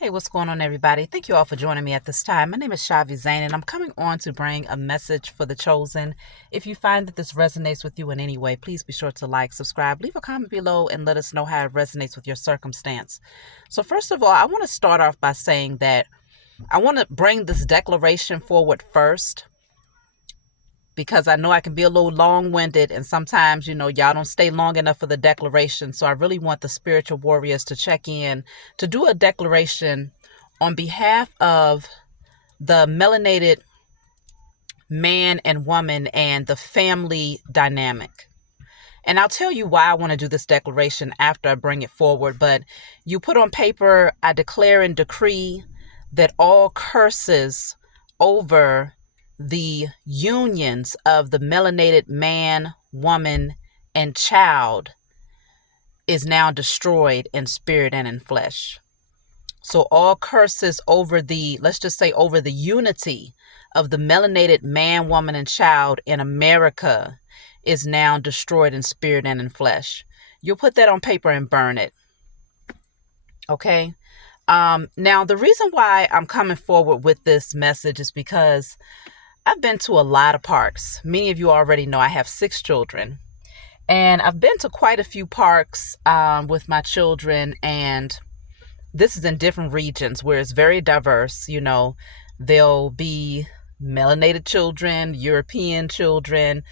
Hey, what's going on, everybody? Thank you all for joining me at this time. My name is Shavi Zane, and I'm coming on to bring a message for the chosen. If you find that this resonates with you in any way, please be sure to like, subscribe, leave a comment below, and let us know how it resonates with your circumstance. So, first of all, I want to start off by saying that I want to bring this declaration forward first, because I know I can be a little long-winded, and sometimes, y'all don't stay long enough for the declaration. So I really want the spiritual warriors to check in to do a declaration on behalf of the melanated man and woman and the family dynamic. And I'll tell you why I want to do this declaration after I bring it forward. But you put on paper, I declare and decree that all curses over the unions of the melanated man, woman, and child is now destroyed in spirit and in flesh. So all curses over let's just say over the unity of the melanated man, woman, and child in America is now destroyed in spirit and in flesh. You'll put that on paper and burn it. Okay? Now, the reason why I'm coming forward with this message is because I've been to a lot of parks. Many of you already know I have 6 children. And I've been to quite a few parks with my children, and this is in different regions where it's very diverse. There'll be melanated children, European children,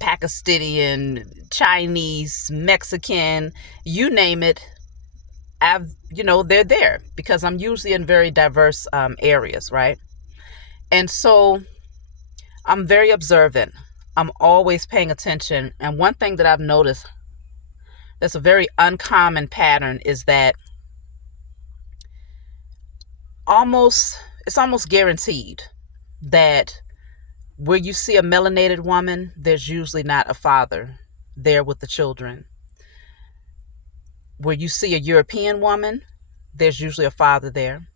Pakistani, Chinese, Mexican, you name it. They're there because I'm usually in very diverse areas, right? And so I'm very observant. I'm always paying attention. And one thing that I've noticed that's a very uncommon pattern is that it's almost guaranteed that where you see a melanated woman, there's usually not a father there with the children. Where you see a European woman, there's usually a father there.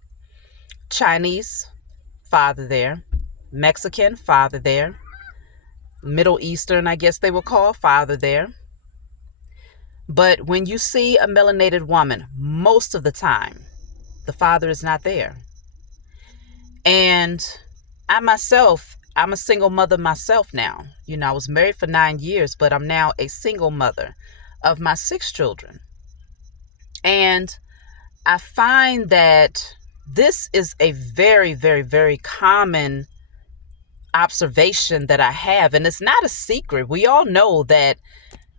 Chinese, father there. Mexican, father there. Middle Eastern, I guess they will call, father there. But when you see a melanated woman, most of the time, the father is not there. And I'm a single mother myself now. I was married for 9 years, but I'm now a single mother of my 6 children. And I find that this is a very, very, very common observation that I have. And it's not a secret. We all know that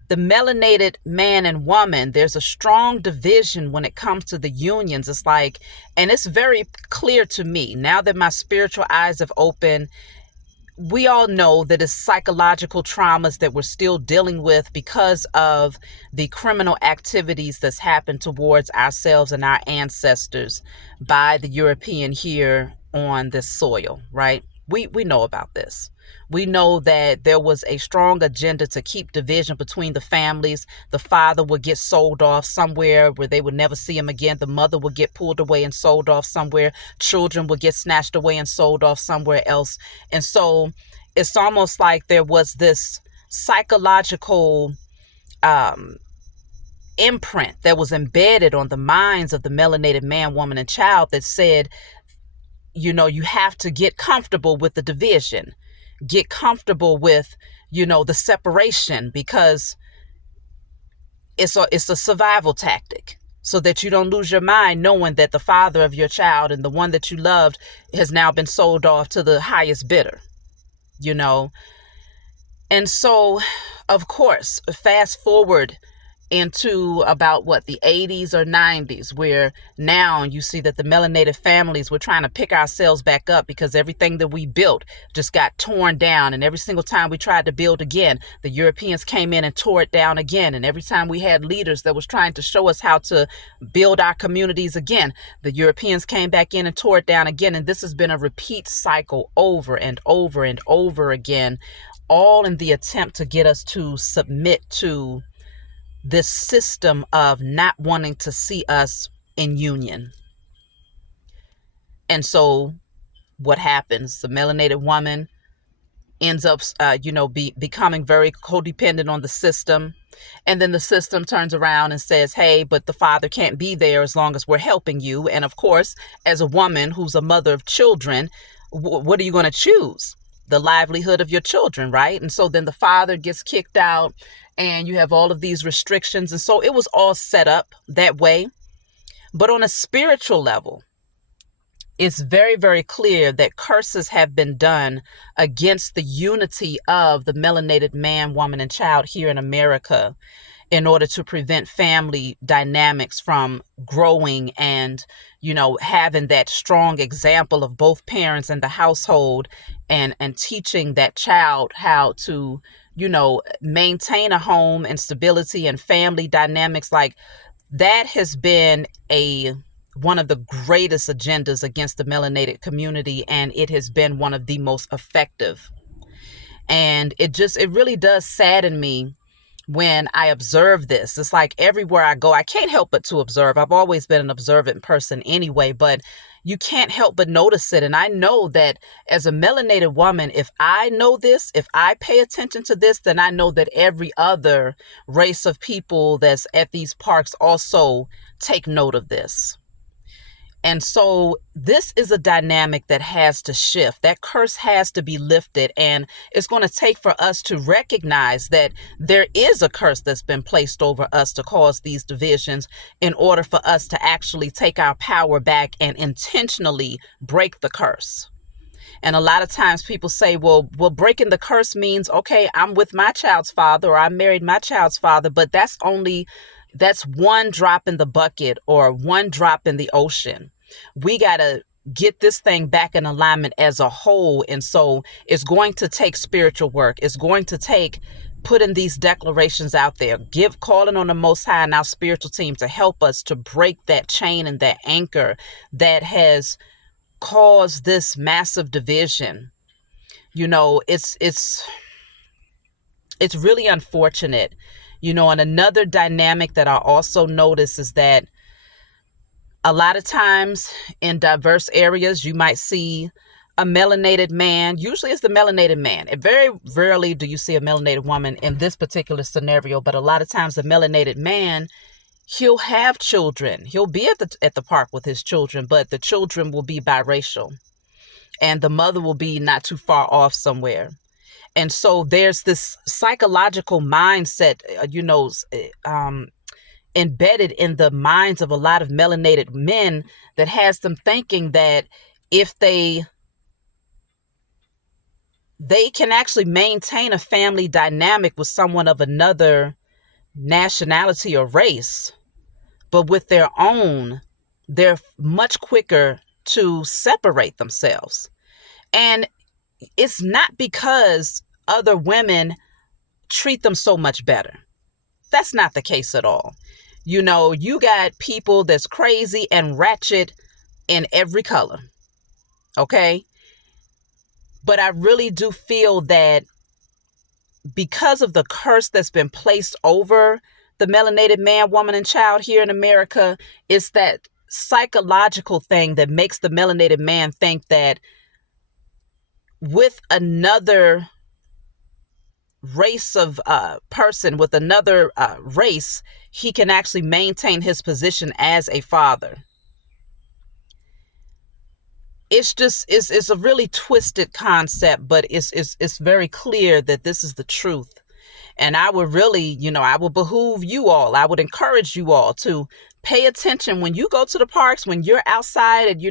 the melanated man and woman, there's a strong division when it comes to the unions. And it's very clear to me now that my spiritual eyes have opened. We all know that it's psychological traumas that we're still dealing with because of the criminal activities that's happened towards ourselves and our ancestors by the European here on this soil, right? We know about this. We know that there was a strong agenda to keep division between the families. The father would get sold off somewhere where they would never see him again. The mother would get pulled away and sold off somewhere. Children would get snatched away and sold off somewhere else. And so it's almost like there was this psychological imprint that was embedded on the minds of the melanated man, woman, and child that said, you have to get comfortable with the division, get comfortable with, the separation, because it's a survival tactic so that you don't lose your mind knowing that the father of your child and the one that you loved has now been sold off to the highest bidder, And so, of course, fast forward into about the 80s or 90s, where now you see that the melanated families were trying to pick ourselves back up because everything that we built just got torn down. And every single time we tried to build again, the Europeans came in and tore it down again. And every time we had leaders that was trying to show us how to build our communities again, the Europeans came back in and tore it down again. And this has been a repeat cycle over and over and over again, all in the attempt to get us to submit to this system of not wanting to see us in union. And so what happens? The melanated woman ends up, becoming very codependent on the system. And then the system turns around and says, hey, but the father can't be there as long as we're helping you. And of course, as a woman who's a mother of children, what are you going to choose? The livelihood of your children, right? And so then the father gets kicked out and you have all of these restrictions. And so it was all set up that way. But on a spiritual level, it's very, very clear that curses have been done against the unity of the melanated man, woman, and child here in America in order to prevent family dynamics from growing and, having that strong example of both parents in the household and teaching that child how to, maintain a home and stability and family dynamics. Like, that has been one of the greatest agendas against the melanated community, and it has been one of the most effective. And it really does sadden me when I observe this. It's like everywhere I go, I can't help but to observe. I've always been an observant person anyway, but you can't help but notice it. And I know that as a melanated woman, if I know this, if I pay attention to this, then I know that every other race of people that's at these parks also take note of this. And so this is a dynamic that has to shift. That curse has to be lifted. And it's going to take for us to recognize that there is a curse that's been placed over us to cause these divisions in order for us to actually take our power back and intentionally break the curse. And a lot of times people say, well, breaking the curse means, okay, I'm with my child's father or I married my child's father, but that's one drop in the bucket or one drop in the ocean. We got to get this thing back in alignment as a whole. And so it's going to take spiritual work. It's going to take putting these declarations out there, calling on the Most High and our spiritual team to help us to break that chain and that anchor that has caused this massive division. It's really unfortunate. And another dynamic that I also notice is that a lot of times in diverse areas, you might see a melanated man. Usually it's the melanated man. And very rarely do you see a melanated woman in this particular scenario. But a lot of times the melanated man, he'll have children. He'll be at the park with his children, but the children will be biracial. And the mother will be not too far off somewhere. And so there's this psychological mindset, embedded in the minds of a lot of melanated men that has them thinking that if they can actually maintain a family dynamic with someone of another nationality or race, but with their own, they're much quicker to separate themselves. And it's not because other women treat them so much better. That's not the case at all. You got people that's crazy and ratchet in every color. Okay? But I really do feel that because of the curse that's been placed over the melanated man, woman, and child here in America, it's that psychological thing that makes the melanated man think that with another race of person, with another race, he can actually maintain his position as a father. It's a really twisted concept, but it's very clear that this is the truth. And I would really, I would behoove you all, I would encourage you all to pay attention when you go to the parks, when you're outside and,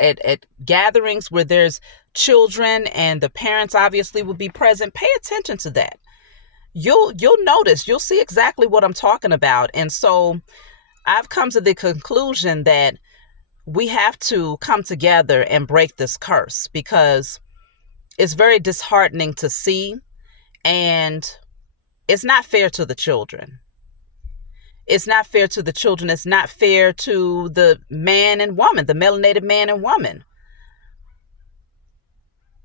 at gatherings where there's children and the parents obviously will be present. Pay attention to that. You'll notice, you'll see exactly what I'm talking about. And so I've come to the conclusion that we have to come together and break this curse, because it's very disheartening to see, and it's not fair to the children. It's not fair to the children. It's not fair to the man and woman, the melanated man and woman.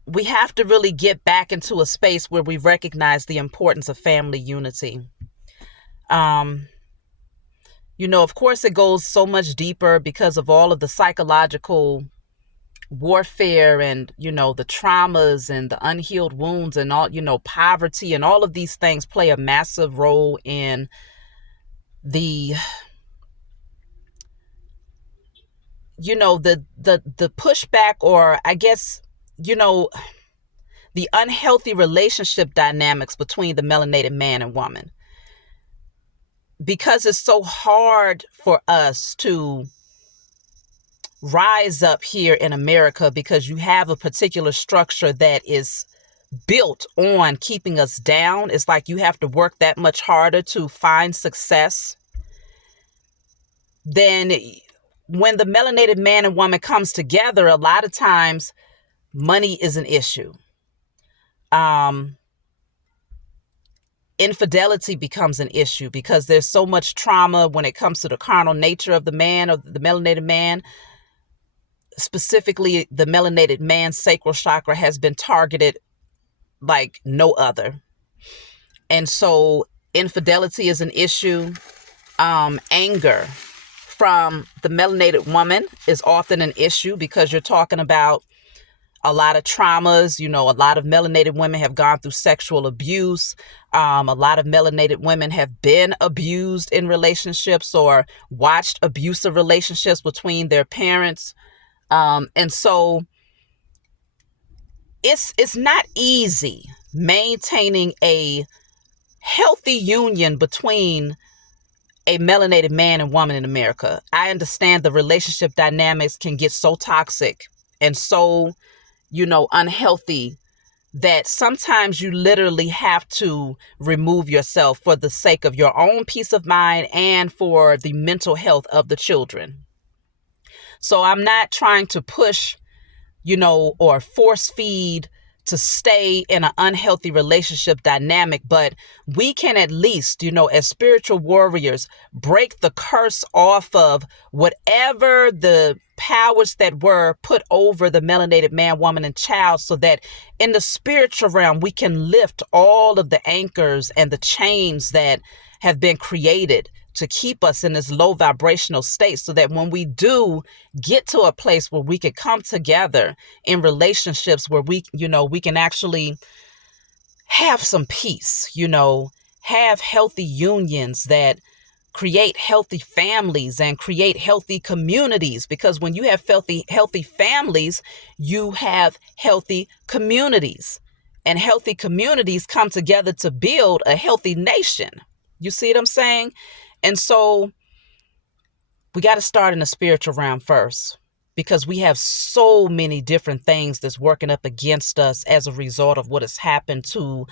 We have to really get back into a space where we recognize the importance of family unity. Of course, it goes so much deeper because of all of the psychological warfare and, the traumas and the unhealed wounds and all, poverty and all of these things play a massive role in the, the pushback, or I guess, you know, the unhealthy relationship dynamics between the melanated man and woman. Because it's so hard for us to rise up here in America, because you have a particular structure that is built on keeping us down. It's like you have to work that much harder to find success. Then when the melanated man and woman comes together, a lot of times money is an issue. Infidelity becomes an issue because there's so much trauma when it comes to the carnal nature of the man, or the melanated man. Specifically, the melanated man's sacral chakra has been targeted like no other. And so infidelity is an issue. Anger from the melanated woman is often an issue because you're talking about a lot of traumas. A lot of melanated women have gone through sexual abuse. A lot of melanated women have been abused in relationships or watched abusive relationships between their parents. And so it's not easy maintaining a healthy union between a melanated man and woman in America. I understand the relationship dynamics can get so toxic and so, unhealthy that sometimes you literally have to remove yourself for the sake of your own peace of mind and for the mental health of the children. So I'm not trying to push, or force feed to stay in an unhealthy relationship dynamic, but we can at least, as spiritual warriors, break the curse off of whatever the powers that were put over the melanated man, woman, and child, so that in the spiritual realm, we can lift all of the anchors and the chains that have been created to keep us in this low vibrational state, so that when we do get to a place where we can come together in relationships where we can actually have some peace, have healthy unions that create healthy families and create healthy communities. Because when you have healthy families, you have healthy communities, and healthy communities come together to build a healthy nation. You see what I'm saying? And so we got to start in the spiritual realm first, because we have so many different things that's working up against us as a result of what has happened to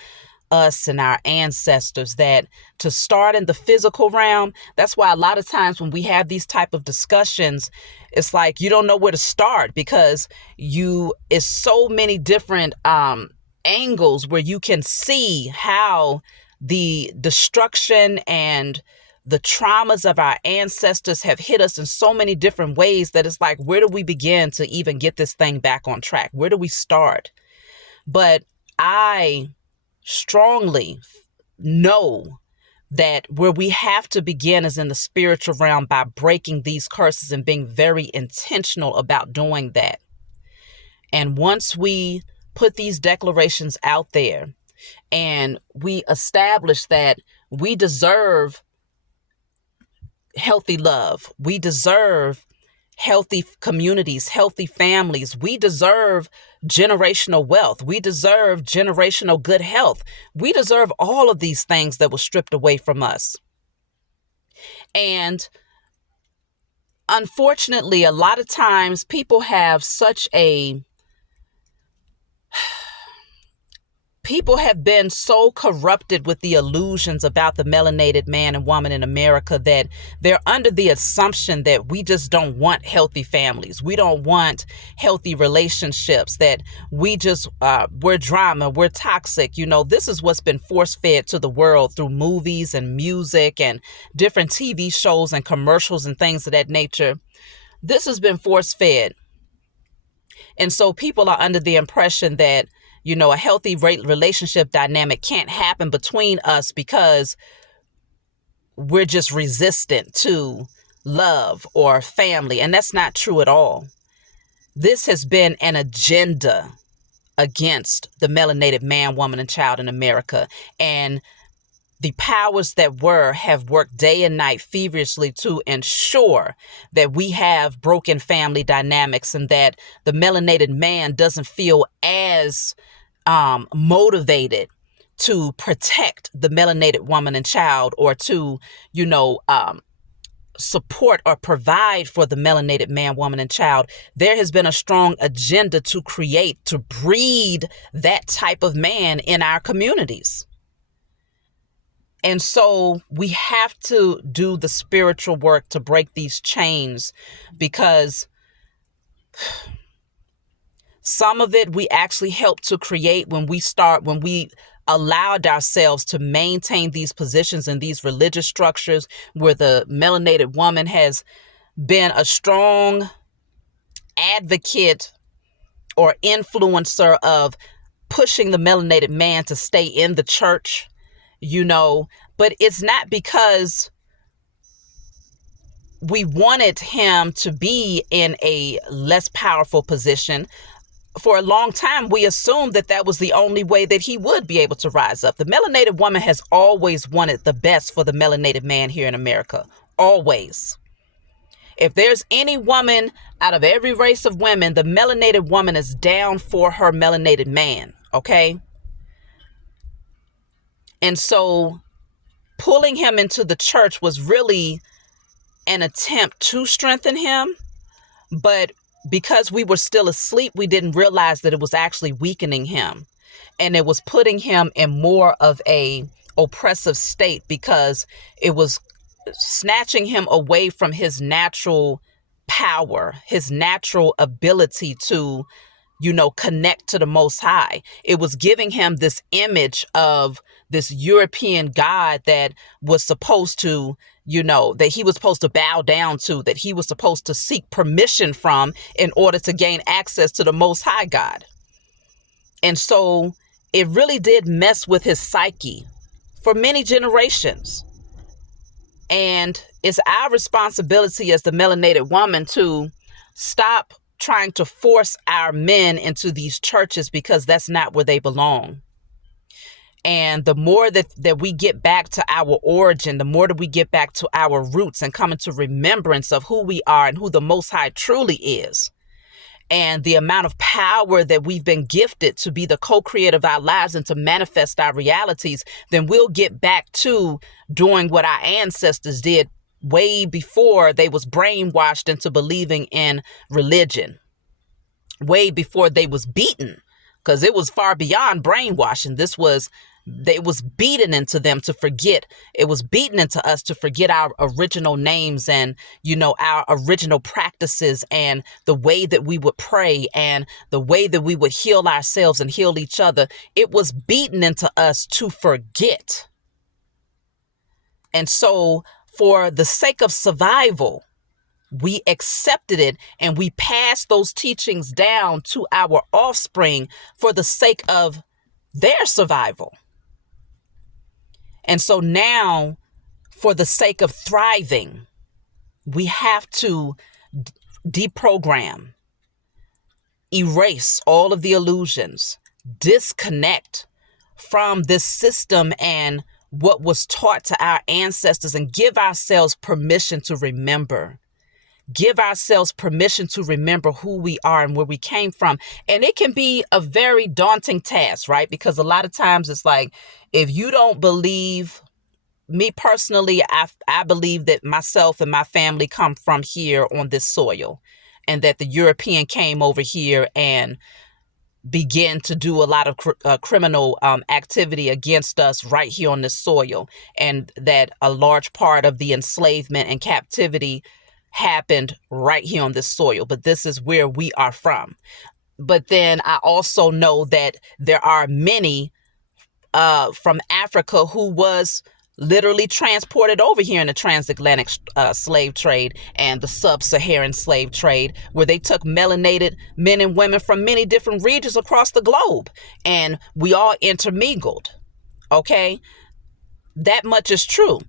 us and our ancestors, that to start in the physical realm, that's why a lot of times when we have these type of discussions, it's like you don't know where to start, because it's so many different angles where you can see how the destruction and the traumas of our ancestors have hit us in so many different ways that it's like, where do we begin to even get this thing back on track? Where do we start? But I strongly know that where we have to begin is in the spiritual realm, by breaking these curses and being very intentional about doing that. And once we put these declarations out there and we establish that we deserve healthy love, we deserve healthy communities, healthy families, we deserve generational wealth, we deserve generational good health, we deserve all of these things that were stripped away from us. And unfortunately, a lot of times people have people have been so corrupted with the illusions about the melanated man and woman in America that they're under the assumption that we just don't want healthy families. We don't want healthy relationships, that we're drama, we're toxic. This is what's been force fed to the world through movies and music and different TV shows and commercials and things of that nature. This has been force fed. And so people are under the impression that a healthy relationship dynamic can't happen between us because we're just resistant to love or family. And that's not true at all. This has been an agenda against the melanated man, woman, and child in America. And the powers that were have worked day and night feverishly to ensure that we have broken family dynamics and that the melanated man doesn't feel as motivated to protect the melanated woman and child, or to, support or provide for the melanated man, woman, and child. There has been a strong agenda to breed that type of man in our communities. And so we have to do the spiritual work to break these chains, because some of it we actually helped to create when we allowed ourselves to maintain these positions in these religious structures where the melanated woman has been a strong advocate or influencer of pushing the melanated man to stay in the church, but it's not because we wanted him to be in a less powerful position. For a long time, we assumed that that was the only way that he would be able to rise up. The melanated woman has always wanted the best for the melanated man here in America. Always. If there's any woman out of every race of women, the melanated woman is down for her melanated man. Okay? And so pulling him into the church was really an attempt to strengthen him. But because we were still asleep, we didn't realize that it was actually weakening him. And it was putting him in more of a oppressive state, because it was snatching him away from his natural power, his natural ability to, connect to the Most High. It was giving him this image of this European God that was supposed to, that he was supposed to bow down to, that he was supposed to seek permission from in order to gain access to the Most High God. And so it really did mess with his psyche for many generations. And it's our responsibility as the melanated woman to stop trying to force our men into these churches, because that's not where they belong. And the more that we get back to our origin, the more that we get back to our roots and come into remembrance of who we are and who the Most High truly is, and the amount of power that we've been gifted to be the co-creator of our lives and to manifest our realities, then we'll get back to doing what our ancestors did way before they was brainwashed into believing in religion, way before they was beaten, because it was far beyond brainwashing. It was beaten into them to forget. It was beaten into us to forget our original names and, our original practices and the way that we would pray and the way that we would heal ourselves and heal each other. It was beaten into us to forget. And so for the sake of survival, we accepted it and we passed those teachings down to our offspring for the sake of their survival. And so now, for the sake of thriving, we have to deprogram, erase all of the illusions, disconnect from this system and what was taught to our ancestors, and give ourselves permission to remember. Give ourselves permission to remember who we are and where we came from. And it can be a very daunting task, right? Because a lot of times it's like, if you don't believe, me personally, I believe that myself and my family come from here on this soil, and that the European came over here and begin to do a lot of criminal activity against us right here on this soil, and that a large part of the enslavement and captivity happened right here on this soil. But this is where we are from. But then I also know that there are many from Africa who was literally transported over here in the transatlantic slave trade and the sub-Saharan slave trade, where they took melanated men and women from many different regions across the globe, and we all intermingled. Okay, that much is true.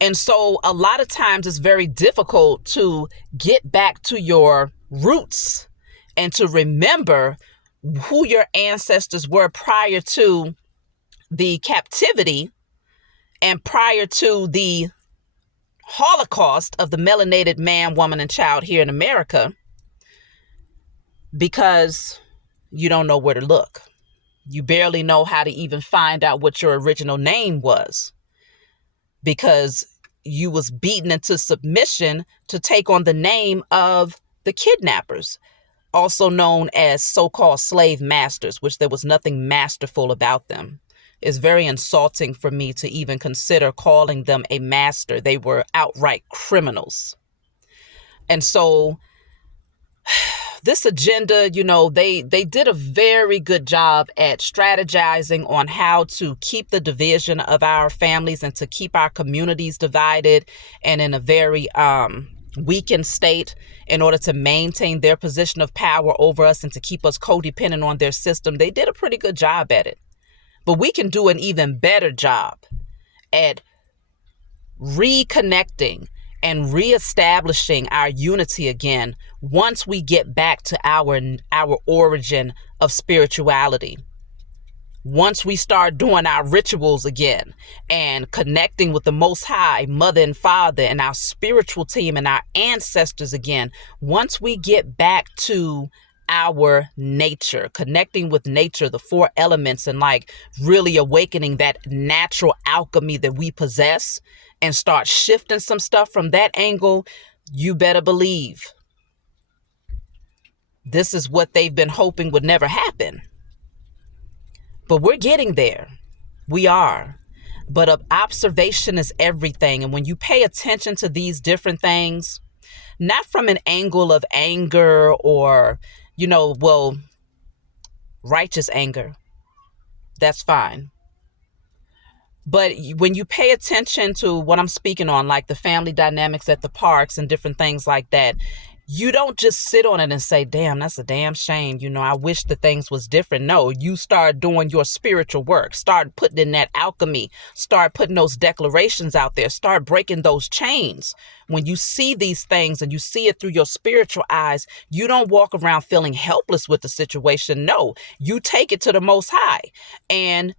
And so a lot of times it's very difficult to get back to your roots and to remember who your ancestors were prior to the captivity and prior to the Holocaust of the melanated man, woman, and child here in America, because you don't know where to look. You barely know how to even find out what your original name was, because you was beaten into submission to take on the name of the kidnappers, also known as so-called slave masters, which there was nothing masterful about them. It's very insulting for me to even consider calling them a master. They were outright criminals. And so this agenda, they did a very good job at strategizing on how to keep the division of our families and to keep our communities divided and in a very weakened state in order to maintain their position of power over us and to keep us codependent on their system. They did a pretty good job at it. But we can do an even better job at reconnecting and reestablishing our unity again once we get back to our origin of spirituality. Once we start doing our rituals again and connecting with the Most High, Mother and Father, and our spiritual team and our ancestors again, once we get back to our nature, connecting with nature, the four elements, and like really awakening that natural alchemy that we possess and start shifting some stuff from that angle, you better believe this is what they've been hoping would never happen. But we're getting there. We are. But observation is everything. And when you pay attention to these different things, not from an angle of anger or, righteous anger, that's fine. But when you pay attention to what I'm speaking on, like the family dynamics at the parks and different things like that, you don't just sit on it and say, damn, that's a damn shame. I wish that things was different. No, you start doing your spiritual work, start putting in that alchemy, start putting those declarations out there, start breaking those chains. When you see these things and you see it through your spiritual eyes, you don't walk around feeling helpless with the situation. No, you take it to the Most High and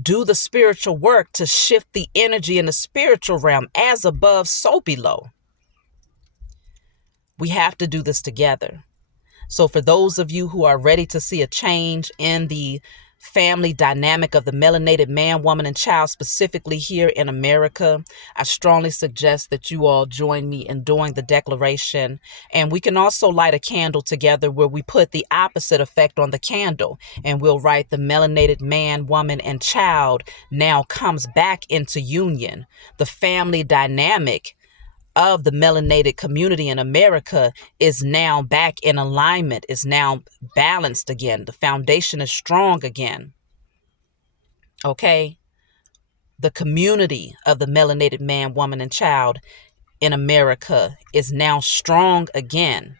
do the spiritual work to shift the energy in the spiritual realm, as above, so below. We have to do this together. So for those of you who are ready to see a change in the family dynamic of the melanated man, woman, and child, specifically here in America, I strongly suggest that you all join me in doing the declaration. And we can also light a candle together where we put the opposite effect on the candle, and we'll write the melanated man, woman, and child now comes back into union. The family dynamic of the melanated community in America is now back in alignment, is now balanced again. The foundation is strong again. Okay? The community of the melanated man, woman, and child in America is now strong again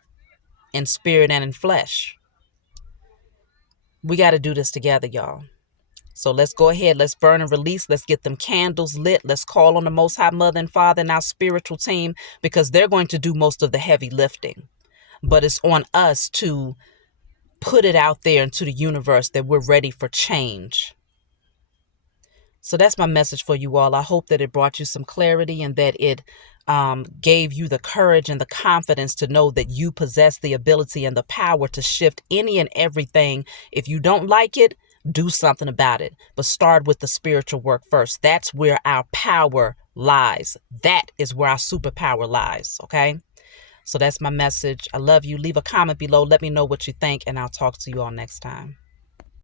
in spirit and in flesh. We got to do this together, y'all. So let's go ahead. Let's burn and release. Let's get them candles lit. Let's call on the Most High Mother and Father and our spiritual team, because they're going to do most of the heavy lifting. But it's on us to put it out there into the universe that we're ready for change. So that's my message for you all. I hope that it brought you some clarity and that it gave you the courage and the confidence to know that you possess the ability and the power to shift any and everything. If you don't like it, do something about it, but start with the spiritual work first. That's where our power lies. That is where our superpower lies. Okay. So that's my message. I love you. Leave a comment below. Let me know what you think, and I'll talk to you all next time.